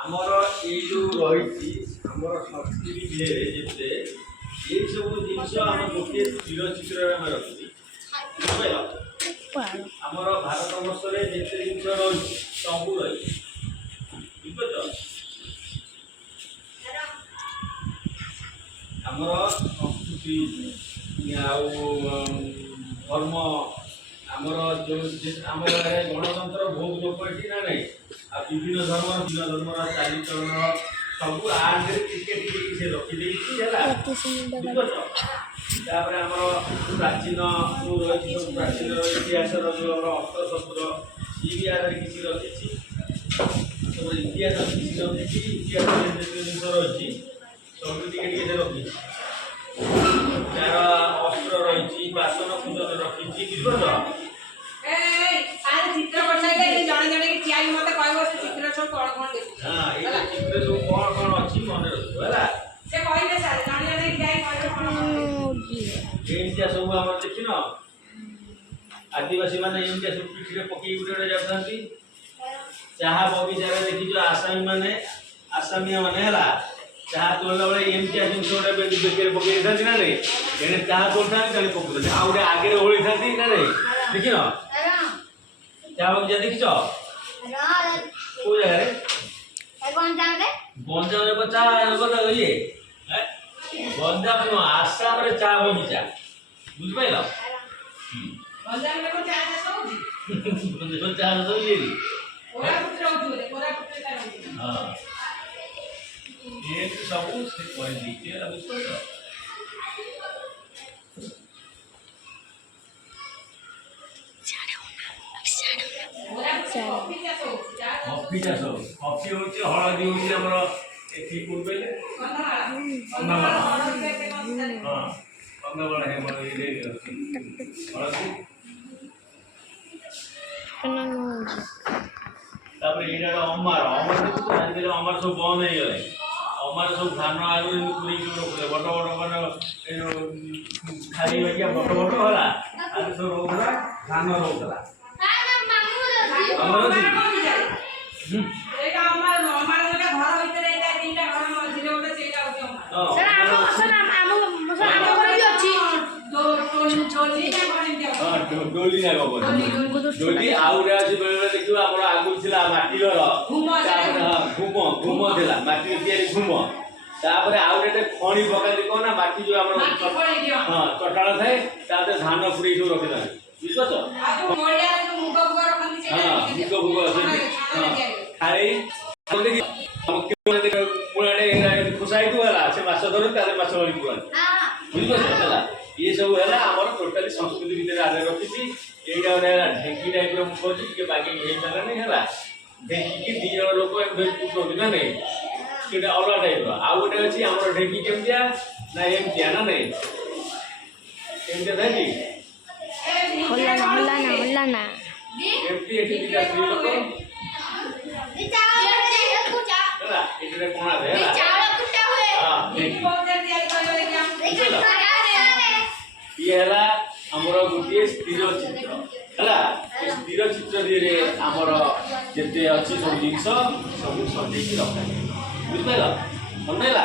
ଆମର ଏଇ ଯୋଉ ରହିଛି ଆମର ସଂସ୍କୃତି ବିଷୟରେ ଯେତେ ଏଇ ସବୁ ଜିନିଷ ଆମ ଗୋଟିଏ ସ୍ଥିର ଚିତ୍ରରେ ଆମେ ରଖିଛି ଆମର ଭାରତ ବର୍ଷରେ ଯେତେ ଜିନିଷ ରହିଛି ସବୁ ରହିଛି ବୁଝିପାରୁଛ। ଆମର ସଂସ୍କୃତି ଆଉ ଧର୍ମ ଆମର ଯେଉଁ ଆମର ଗଣତନ୍ତ୍ର ବହୁତ ଲୋକ ଏଠି ନା ନାହିଁ ଆଉ ବିଭିନ୍ନ ଧର୍ମର ଚାଲିଚଳନ ସବୁ ଆର୍ଟରେ ଟିକେ ଟିକେ ସେ ରଖିଦେଇଛି ହେଲା ବୁଝିପାରୁଛ। ତାପରେ ଆମର ପ୍ରାଚୀନ ଯେଉଁ ରହିଛି ସବୁ ପ୍ରାଚୀନ ଇତିହାସର ଯେଉଁ ଆମର ଅସ୍ତ୍ରଶସ୍ତ୍ର ସିଏ ବି ଆରେ କିଛି ରଖିଛି ସବୁ ଇତିହାସ କିଛି ରଖିଛି ଇତିହାସରେ ଯେତେ ଜିନିଷ ରହିଛି ସବୁ ଟିକେ ଟିକେ ସେ ରଖିଛି ତାର ଅସ୍ତ୍ର ରହିଛି ବାସନ କୁସନ ରଖିଛି ବୁଝିପାରୁଛ। ଚିତ୍ର କରିସାରିଲେ ଜଣେ ଜଣେ ଠିଆ ହେଇକି ମତେ କହିବ ସେ ଚିତ୍ର ସବୁ କଣ କଣ ଦେଖୁଛି। ହଁ ଏଇ ଚିତ୍ର ସବୁ କଣ କଣ ଅଛି ମନେ ରଖିବ ହେଲା ସେ କହିବେ ସାର୍ ଜଣେ ଜଣେ ଠିଆ ହେଇକି କହିବେ କଣ କଣ ଏମିତିଆ ସବୁ ଆମର ଦେଖିନ ଆଦିବାସୀ ମାନେ ଏମିତିଆ ସବୁ ପିଠିରେ ପକେଇ ଗୋଟେ ଯାଉଥାନ୍ତି। ଚାହା ବଗିଚାରେ ଦେଖିଛ ଆସାମିଆ ମାନେ ହେଲା ଚାହା ତୋଳିଲା ବେଳେ ଏମିତିଆ ଜିନିଷ ଗୋଟେ ବେକରେ ପକେଇ ଦେଇଥାନ୍ତି ନା ନାଇଁ ଏଣେ ଚାହା ତୋଳିଥାନ୍ତି ତାହେଲେ ପକଉଥାନ୍ତି ଆଉ ଗୋଟେ ଆଗରେ ଓଳିଥାନ୍ତି ନା ନାଇଁ ଦେଖିନ ଚାହା ବଗିଚା ଦେଖିଛ କୋଉ ଜାଗାରେ ଗଞ୍ଜାମରେ ଚା ଇଏ ଗଞ୍ଜାମ ନୁହଁ ଆସାମରେ ଚା ବଗିଚା ବୁଝିପାରିଲ। ଗଞ୍ଜାମରେ କଣ ଚା ଚାଷ ହଉଛି ଚା ଇଏ କୋରାପୁଟରେ ହଉଛି ବୋଧେ କୋରାପୁଟରେ ଚା ହଉଛି। ହଁ ये सब से कोई दीजिए अब इसको कॉफी चाष कॉफी होची हळदी होची हमर एथि पूर्वेले कंदमाल हां कंदमाल हे हमर ये हळदी तापर एटा अमर तो आजकल अमर सब बंद हो गए अमर सब धान आगु पूरी बड़ बड़ मान खाली बाकी बड़ बड़ होला आज सब रोला धान रोला अमर एटा अमर जेटा घर भीतर एटा तीनटा घर मझिले गोटे सेटा होते अमर सर हम घर भी अछि डोली ना घर इंडिया हां डोली ना गबो डोली आउरा अछि बेले देखियो हमर आगु छिला माटी घर तापर हां घुम थिला माटी तियारी घुम तापर आउरे खणी पकाती को ना माटी जो हमर हां चटाळ थाए ताते धान पुरी जो रखिदा बुझछो आ मोडिया जो मुग मुग रखंती से हां मुग अछि हां खाई देखि हम के मुळाडे खुसाई तो हला से माछ धरु ताले माछ वाली पुरा बुझछो हला ये सब है आम टोटाली संस्कृति भितर आगे रखी एटा गोटे ढेंकी टाइप मुख अच्छी के बाकी नहीं है ढेंकी की दी जन लोक पुषुँच ना नहीं सीटा अलग टाइप आउ गोटे अच्छी आम ढेंकी केमतिया ना एमतिया ना नहीं एमतिया था कि एमती एठी दिटा स्त्री लोक है एटे कोना रे हां ये है आमर गोटे स्थिर चित्र है स्थिर चित्र दी आमर जिते अच्छी सब जिन सब सजे रखा बुझिपार समझेगा।